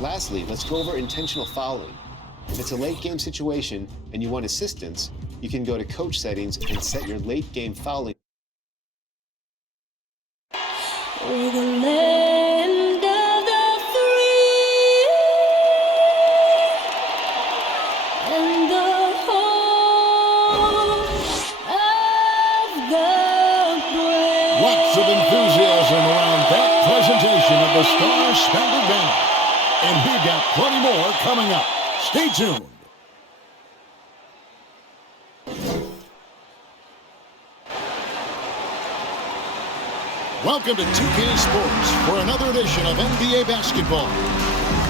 Lastly, let's go over intentional fouling. If it's a late game situation and you want assistance, you can go to coach settings and set your late game fouling. We're the land of the free and the home of the brave. Lots of enthusiasm around that presentation of the Star-Spangled Banner. And we've got plenty more coming up. Stay tuned. Welcome to 2K Sports for another edition of NBA basketball.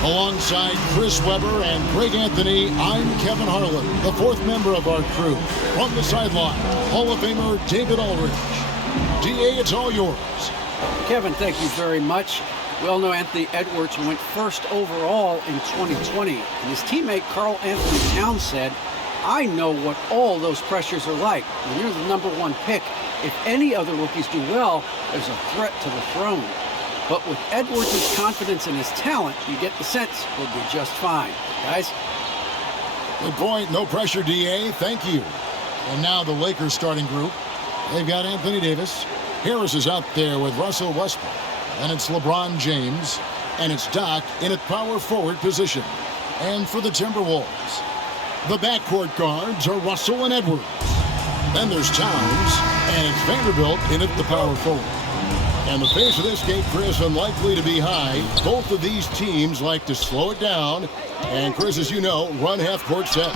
Alongside Chris Webber and Greg Anthony, I'm Kevin Harlan, the fourth member of our crew. From the sideline, Hall of Famer David Aldridge. DA, it's all yours. Kevin, thank you very much. We all know Anthony Edwards went first overall in 2020, and his teammate Karl Anthony Towns said, "I know what all those pressures are like. When you're the #1 pick, if any other rookies do well, there's a threat to the throne. But with Edwards' confidence in his talent, you get the sense he'll be just fine." Guys? Good point. No pressure, DA. Thank you. And now the Lakers starting group. They've got Anthony Davis. Harris is out there with Russell Westbrook. And it's LeBron James. And it's Doc in at power forward position. And for the Timberwolves, the backcourt guards are Russell and Edwards. Then there's Towns, and it's Vanderbilt in at the power forward. And the pace of this game, Chris, unlikely to be high. Both of these teams like to slow it down. And Chris, as you know, run half-court sets.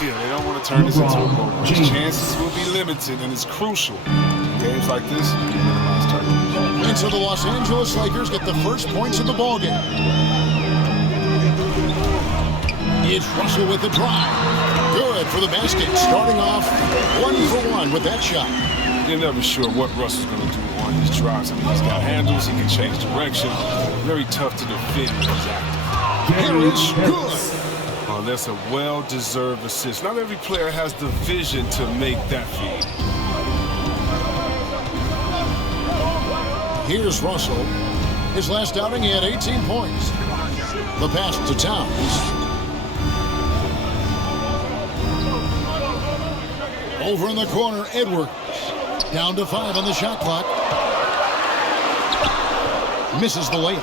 Yeah, they don't want to turn this into a goal. His chances will be limited, and it's crucial. Games like this, minimize turnovers. And so the Los Angeles Lakers get the first points in the ballgame. It's Russell with the drive. Good for the basket, starting off 1-for-1 with that shot. You're never sure what Russell's going to do on his drives. I mean, he's got handles, he can change direction. Very tough to defend when he's active. Harris, good. Oh, that's a well-deserved assist. Not every player has the vision to make that feed. Here's Russell. His last outing, he had 18 points. The pass to Towns. Over in the corner, Edwards. Down to 5 on the shot clock. Misses the layup.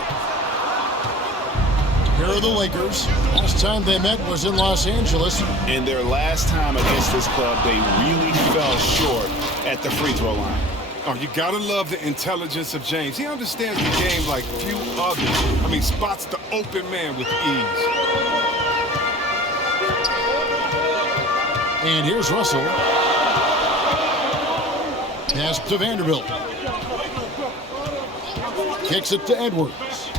Here are the Lakers. Last time they met was in Los Angeles. In their last time against this club, they really fell short at the free throw line. Oh, you gotta love the intelligence of James. He understands the game like few others. I mean, spots the open man with ease. And here's Russell. Pass to Vanderbilt. Kicks it to Edwards.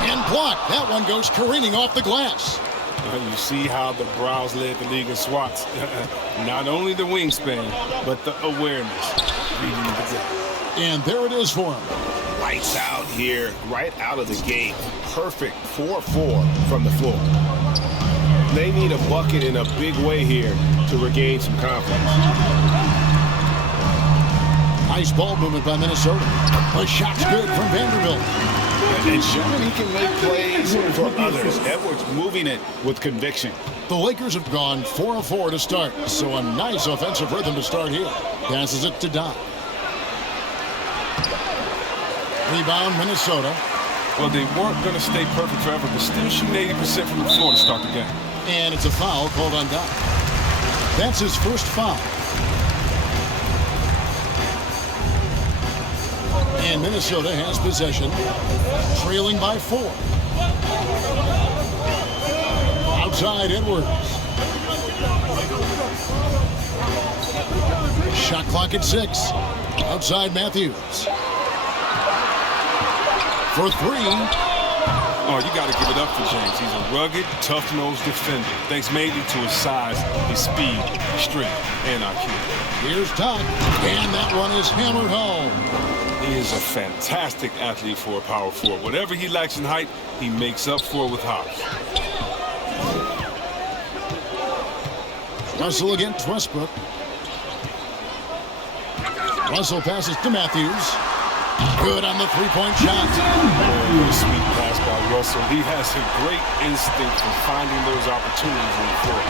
And blocked. That one goes careening off the glass. You see how the Browns led the league in swats. Not only the wingspan, but the awareness. Reading the game. And there it is for him. Lights out here, right out of the gate. Perfect 4-4 from the floor. They need a bucket in a big way here to regain some confidence. Nice ball movement by Minnesota. The shot's good from Vanderbilt. And showing he can make plays for others. Edwards moving it with conviction. The Lakers have gone 4-4 to start, so a nice offensive rhythm to start here. Passes it to Doc. Rebound, Minnesota. Well, they weren't going to stay perfect forever, but still shooting 80% from the floor to start the game. And it's a foul called on Doc. That's his first foul. And Minnesota has possession, trailing by 4. Outside Edwards. Shot clock at 6. Outside Matthews. For 3. Oh, you got to give it up for James. He's a rugged, tough-nosed defender. Thanks mainly to his size, his speed, strength, and IQ. Here's Doc, and that one is hammered home. He is a fantastic athlete for a power forward. Whatever he lacks in height, he makes up for with hops. Russell against Westbrook. Russell passes to Matthews. Good on the three-point shot. What a sweet pass by Russell. He has a great instinct for finding those opportunities on the floor.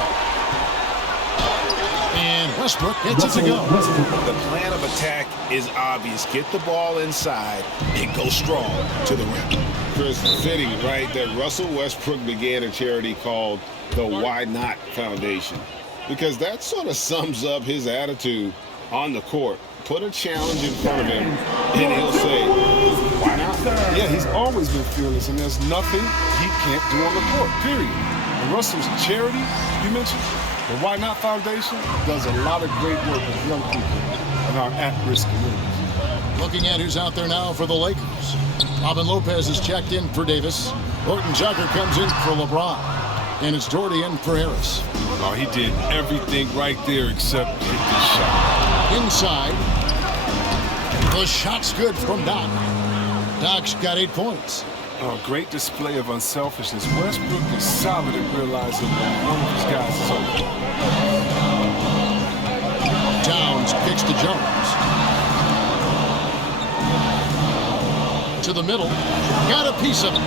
And Westbrook gets it to go. The plan of attack is obvious. Get the ball inside and go strong to the rim. Chris, fitting, right, that Russell Westbrook began a charity called the Why Not Foundation, because that sort of sums up his attitude on the court. Put a challenge in front of him, and he'll say, why not? Yeah, he's always been fearless, and there's nothing he can't do on the court, period. And Russell's charity, you mentioned, the Why Not Foundation, does a lot of great work with young people in our at-risk communities. Looking at who's out there now for the Lakers. Robin Lopez is checked in for Davis. Horton Tucker comes in for LeBron. And it's Doherty in for Harris. Oh, he did everything right there except hit the shot. Inside. The shot's good from Doc. Doc's got 8 points. Oh, great display of unselfishness. Westbrook is solid at realizing that one of his guys is open. Towns kicks to Jones. To the middle. Got a piece of it.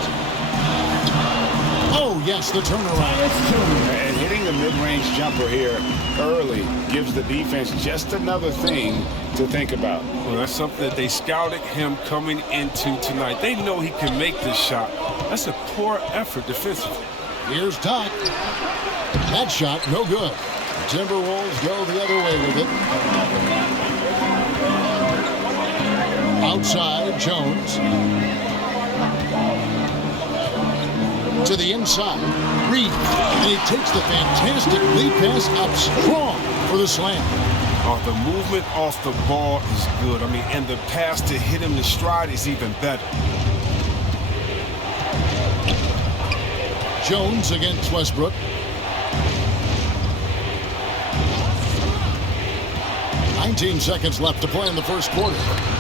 Oh, yes, the turnaround. And hitting the mid-range jumper here early gives the defense just another thing to think about. Well, that's something that they scouted him coming into tonight. They know he can make this shot. That's a poor effort defensively. Here's Doc. That shot, no good. The Timberwolves go the other way with it. Outside, Jones. To the inside, Reed, and he takes the fantastic lead pass up strong for the slam. Oh, the movement off the ball is good. I mean, and the pass to hit him in stride is even better. Jones against Westbrook. "19 seconds left to play in the first quarter.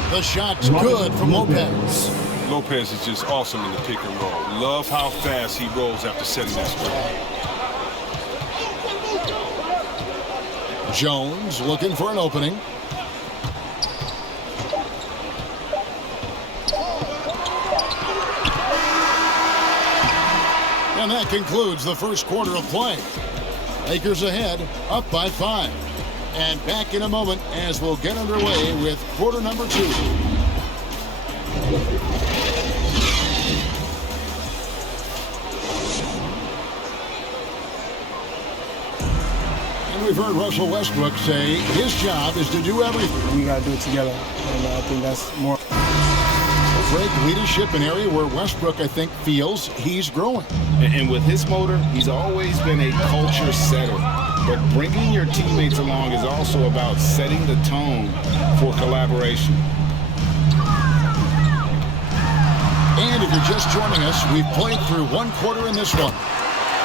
The shot's good from Lopez. Lopez is just awesome in the pick and roll. Love how fast he rolls after setting that screen. Jones looking for an opening. And that concludes the first quarter of play. Lakers ahead, up by 5. And back in a moment as we'll get underway with quarter number 2. We've heard Russell Westbrook say his job is to do everything. We got to do it together, and I think that's more. Great leadership, an area where Westbrook, I think, feels he's growing. And with his motor, he's always been a culture setter. But bringing your teammates along is also about setting the tone for collaboration. And if you're just joining us, we've played through one quarter in this one.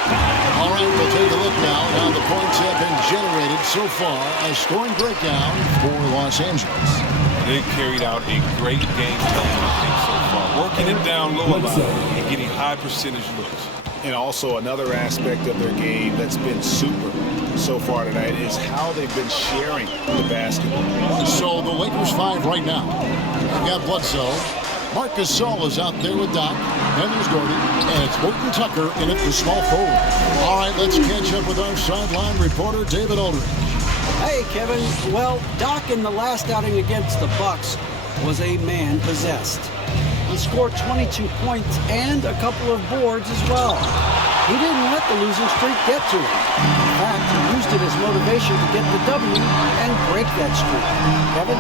All right, we'll take a look now at how the points have been generated so far. A scoring breakdown for Los Angeles. They carried out a great game plan, I think, so far. Working it down low a lot and getting high percentage looks. And also another aspect of their game that's been super so far tonight is how they've been sharing the basketball. So the Lakers 5 right now. They've got Bledsoe. Marcus Gasol is out there with Doc. And there's Doherty. And it's Horton Tucker in it for small forward. All right, let's catch up with our sideline reporter, David Aldridge. Hey, Kevin. Well, Doc in the last outing against the Bucks was a man possessed. He scored 22 points and a couple of boards as well. He didn't let the losing streak get to him. In fact, he used it as motivation to get the W and break that streak. Kevin?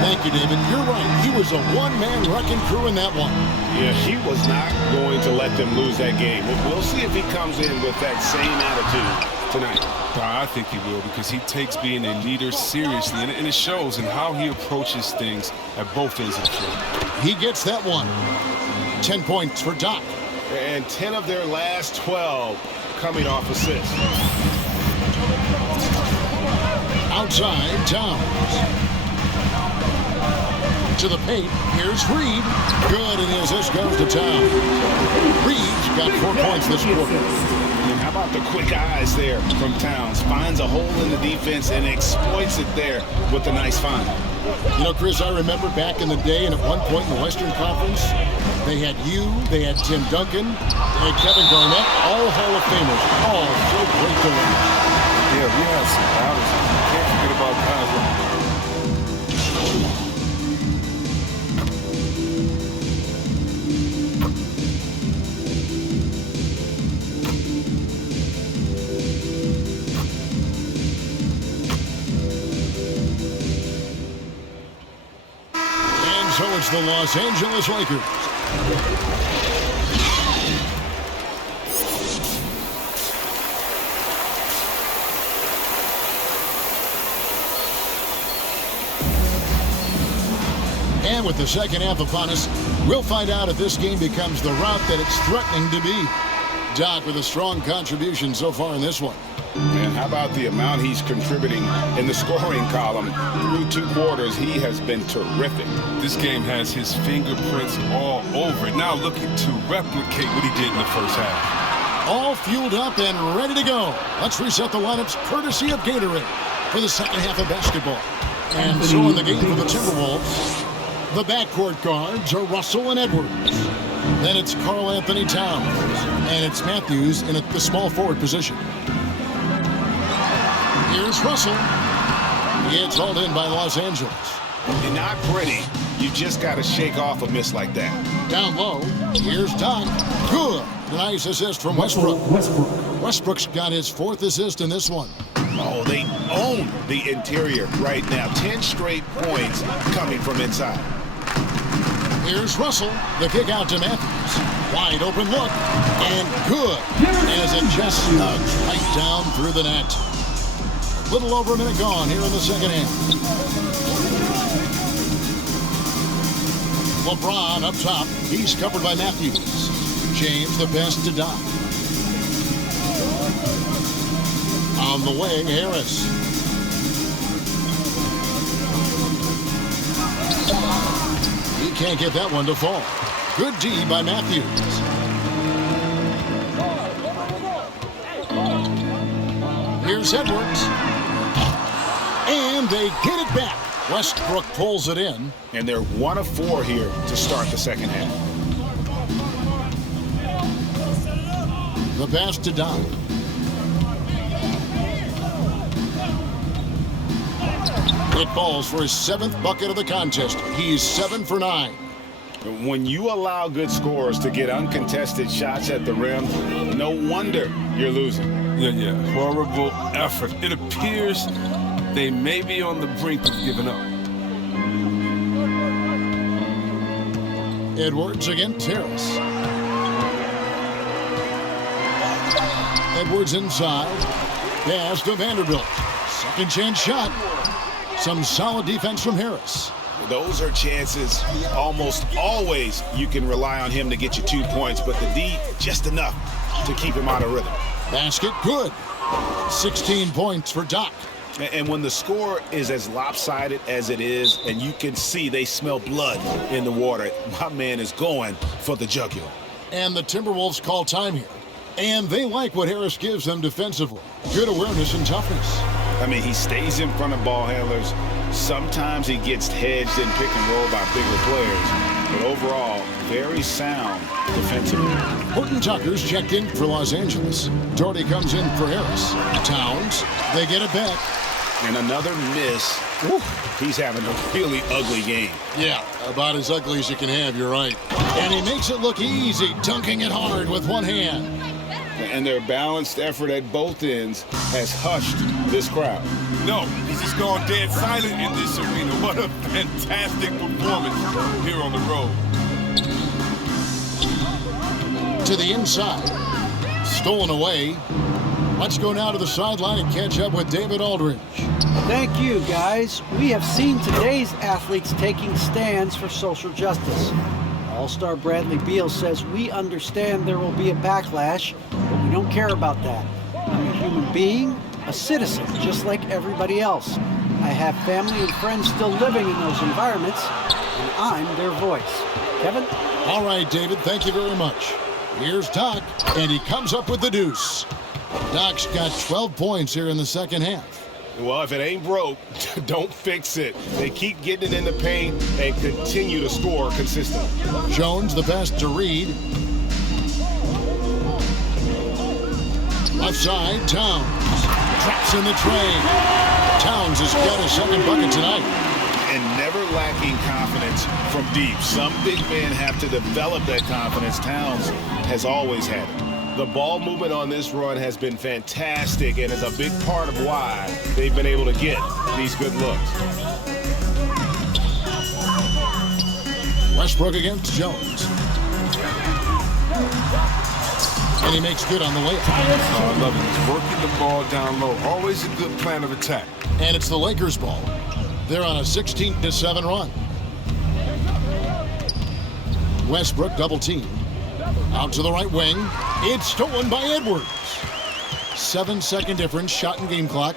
Thank you, David. You're right. He was a one-man wrecking crew in that one. Yeah, he was not going to let them lose that game. We'll see if he comes in with that same attitude tonight. I think he will, because he takes being a leader seriously, and it shows in how he approaches things at both ends of the floor. He gets that one. 10 points for Doc. And 10 of their last 12 coming off assists. Outside, Towns. To the paint, here's Reed. Good, and his assist goes to Towns. Reed's got 4 points this quarter. And how about the quick eyes there from Towns? Finds a hole in the defense and exploits it there with a nice find. You know, Chris, I remember back in the day and at one point in the Western Conference, They had you, they had Tim Duncan, they had Kevin Garnett, all Hall of Famers, all so great to win. Yeah, we had some battles. Can't forget about Paz. So it's the Los Angeles Lakers. And with the second half upon us, we'll find out if this game becomes the route that it's threatening to be. Doc with a strong contribution so far in this one. And how about the amount he's contributing in the scoring column? Through 2 quarters, he has been terrific. This game has his fingerprints all over it. Now looking to replicate what he did in the first half. All fueled up and ready to go. Let's reset the lineups courtesy of Gatorade for the second half of basketball. And so in the game for the Timberwolves, the backcourt guards are Russell and Edwards. Then it's Karl Anthony Towns. And it's Matthews in the small forward position. Here's Russell. It's hauled in by Los Angeles. And not pretty. You just got to shake off a miss like that. Down low. Here's Doc. Good. Nice assist from Westbrook. Westbrook's got his 4th assist in this one. Oh, they own the interior right now. 10 straight points coming from inside. Here's Russell. The kick out to Matthews. Wide open look. And good. As it just snugs right down through the net. Little over a minute gone here in the second half. LeBron up top. He's covered by Matthews. James the pass to Doc. On the wing, Harris. He can't get that one to fall. Good D by Matthews. Here's Edwards. And they get it back. Westbrook pulls it in. And they're 1 of 4 here to start the second half. The pass to Don. It falls for his 7th bucket of the contest. He's 7 for 9. When you allow good scorers to get uncontested shots at the rim, no wonder you're losing. Yeah. Horrible effort. It appears they may be on the brink of giving up. Edwards against Harris. Edwards inside. Pass to Vanderbilt. Second chance shot. Some solid defense from Harris. Those are chances. Almost always you can rely on him to get you 2 points, but the D, just enough to keep him out of rhythm. Basket good. 16 points for Doc. And when the score is as lopsided as it is, and you can see they smell blood in the water, my man is going for the jugular. And the Timberwolves call time here. And they like what Harris gives them defensively. Good awareness and toughness. I mean, he stays in front of ball handlers. Sometimes he gets hedged in pick and roll by bigger players. But overall, very sound defensively. Horton Tucker's checked in for Los Angeles. Doherty comes in for Harris. Towns, they get it back. And another miss. Woo. He's having a really ugly game. Yeah, about as ugly as you can have, you're right. And he makes it look easy, dunking it hard with one hand. And their balanced effort at both ends has hushed this crowd. No, he's just gone dead silent in this arena. What a fantastic performance here on the road. To the inside. Stolen away. Let's go now to the sideline and catch up with David Aldridge. Thank you, guys. We have seen today's athletes taking stands for social justice. All-Star Bradley Beal says, "We understand there will be a backlash, but we don't care about that. I'm a human being, a citizen, just like everybody else. I have family and friends still living in those environments, and I'm their voice." Kevin? All right, David, thank you very much. Here's Doc, and he comes up with the deuce. Doc's got 12 points here in the second half. Well, if it ain't broke, don't fix it. They keep getting it in the paint and continue to score consistently. Jones, the pass to Reed. Left side, Towns. Traps in the tray. Towns has got his second bucket tonight. And never lacking confidence from deep. Some big men have to develop that confidence. Towns has always had it. The ball movement on this run has been fantastic and is a big part of why they've been able to get these good looks. Westbrook against Jones. And he makes good on the layup. I love it. He's working the ball down low. Always a good plan of attack. And it's the Lakers' ball. They're on a 16-7 run. Westbrook double team. Out to the right wing. It's stolen by Edwards. 7-second difference, shot and game clock.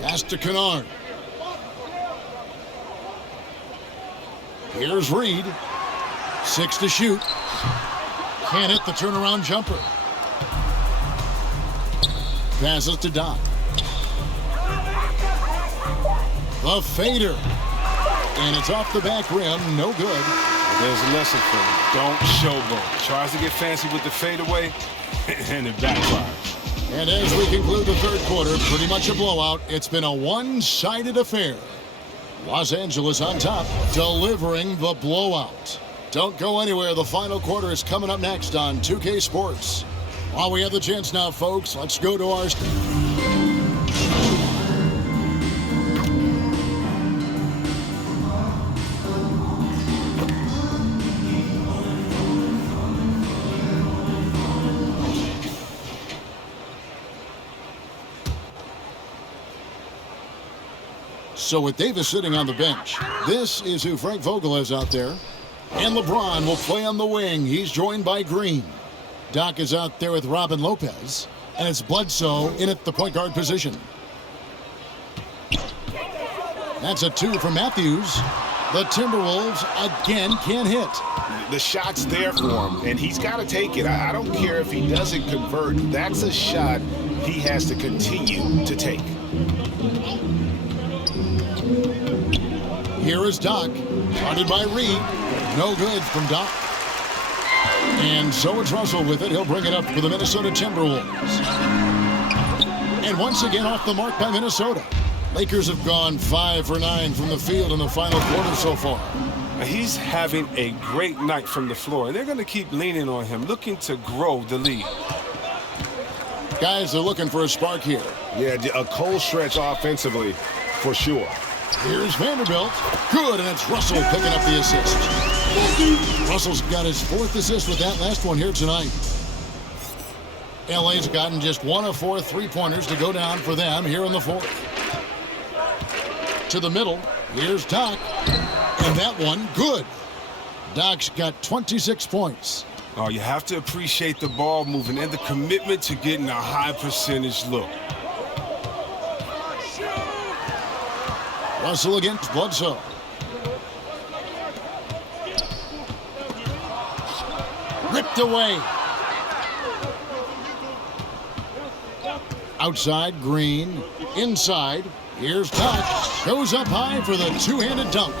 Pass to Kennard. Here's Reed. 6 to shoot. Can't hit the turnaround jumper. Passes to Doc. The fader. And it's off the back rim. No good. Well, there's a lesson for him. Don't showboat. Tries to get fancy with the fadeaway, and it backfires. And as we conclude the third quarter, pretty much a blowout. It's been a one-sided affair. Los Angeles on top, delivering the blowout. Don't go anywhere. The final quarter is coming up next on 2K Sports. While we have the chance now, folks, let's go to our... So with Davis sitting on the bench, this is who Frank Vogel has out there. And LeBron will play on the wing. He's joined by Green. Doc is out there with Robin Lopez. And it's Bledsoe in at the point guard position. That's a 2 from Matthews. The Timberwolves again can't hit. The shot's there for him, and he's got to take it. I don't care if he doesn't convert. That's a shot he has to continue to take. Here is Doc, guarded by Reed. No good from Doc. And so it's Russell with it. He'll bring it up for the Minnesota Timberwolves. And once again off the mark by Minnesota. Lakers have gone 5 for 9 from the field in the final quarter so far. He's having a great night from the floor, and they're going to keep leaning on him, looking to grow the lead. Guys are looking for a spark here. Yeah, a cold stretch offensively, for sure. Here's Vanderbilt. Good, and it's Russell picking up the assist. Russell's got his 4th assist with that last one here tonight. LA's gotten just 1 of 4 3-pointers to go down for them here in the 4th. To the middle, here's Doc. And that one, good. Doc's got 26 points. Oh, you have to appreciate the ball moving and the commitment to getting a high percentage look. Russell against Bledsoe. Ripped away. Outside, Green. Inside, here's Doc. Goes up high for the two-handed dunk.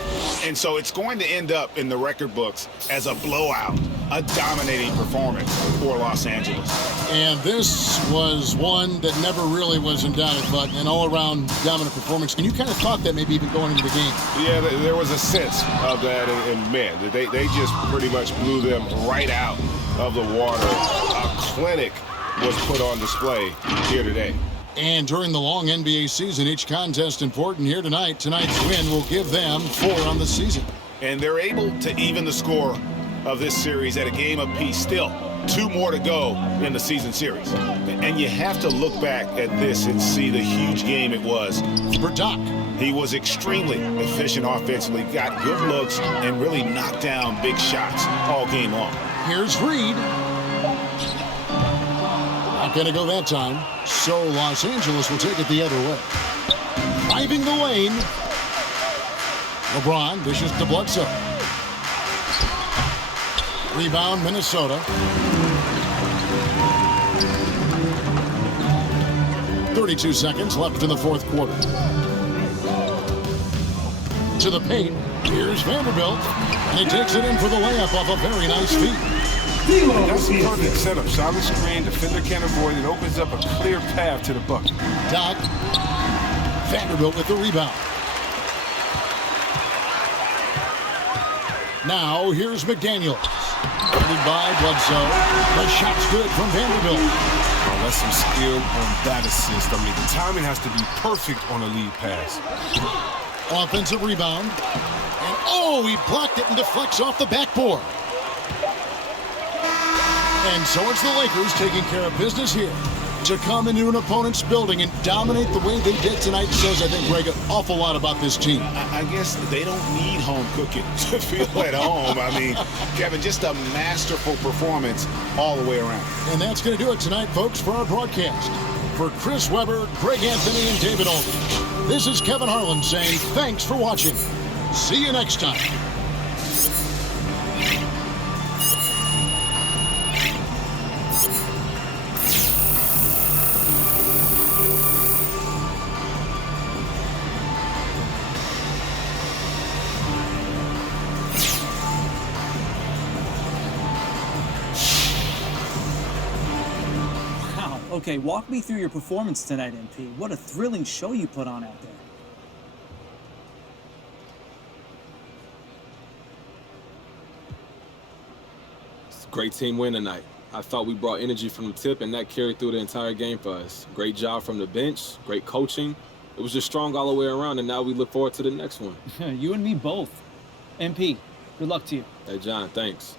And so it's going to end up in the record books as a blowout, a dominating performance for Los Angeles. And this was one that never really was in doubt, but an all-around dominant performance. And you kind of thought that maybe even going into the game. Yeah, there was a sense of that, and man, they just pretty much blew them right out of the water. A clinic was put on display here today. And during the long NBA season, each contest important here tonight. Tonight's win will give them 4 on the season. And they're able to even the score of this series at a game apiece. Still, 2 more to go in the season series. And you have to look back at this and see the huge game it was for Doc. He was extremely efficient offensively, got good looks, and really knocked down big shots all game long. Here's Reed. Not going to go that time. So Los Angeles will take it the other way. Driving the lane. LeBron dishes to Bledsoe. Rebound, Minnesota. 32 seconds left in the fourth quarter. To the paint. Here's Vanderbilt. And he takes it in for the layup off a very nice feed. That's a perfect setup. Shot the screen, defender can't avoid it, opens up a clear path to the bucket. Doc. Vanderbilt with the rebound. Now, here's McDaniels. Guarded by Bledsoe. The shot's good from Vanderbilt. Oh, that's some skill on that assist. I mean, the timing has to be perfect on a lead pass. Offensive rebound. And, oh, he blocked it and deflects off the backboard. And so it's the Lakers taking care of business here. To come into an opponent's building and dominate the way they did tonight says, I think, Greg, an awful lot about this team. I guess they don't need home cooking to feel at home. I mean, Kevin, just a masterful performance all the way around. And that's going to do it tonight, folks, for our broadcast. For Chris Webber, Greg Anthony, and David Aldridge, this is Kevin Harlan saying thanks for watching. See you next time. Okay, walk me through your performance tonight, MP. What a thrilling show you put on out there. It's a great team win tonight. I thought we brought energy from the tip, and that carried through the entire game for us. Great job from the bench, great coaching. It was just strong all the way around, and now we look forward to the next one. You and me both. MP, good luck to you. Hey, John, thanks.